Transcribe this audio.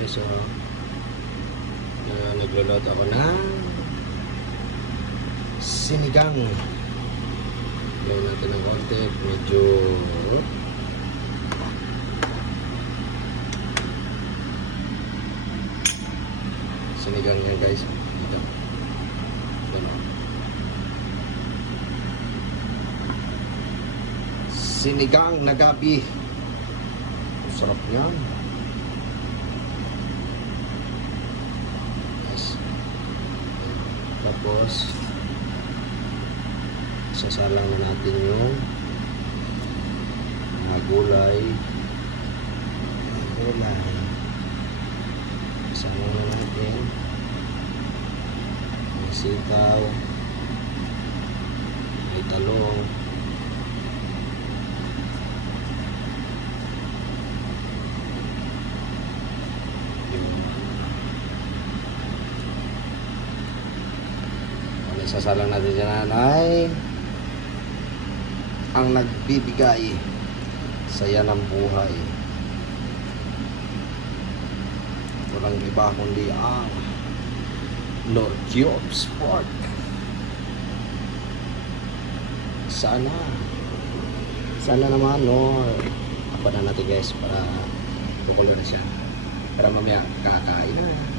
Okay, so nagluluto ako ng sinigang. Gawin natin ng konti, medyo sinigang yan guys. Dito. Sinigang na gabi. Sarap yan. Yes. Tapos sasalang na natin yung mga gulay. Isama na natin yung sitaw, may talong, sasalang natin dyan ay ang nagbibigay saya ng buhay. Walang iba kundi ang Lord Jobs Park. Sana naman Lord, tapan na natin guys para kukulo na siya. Pero mamaya kakain na.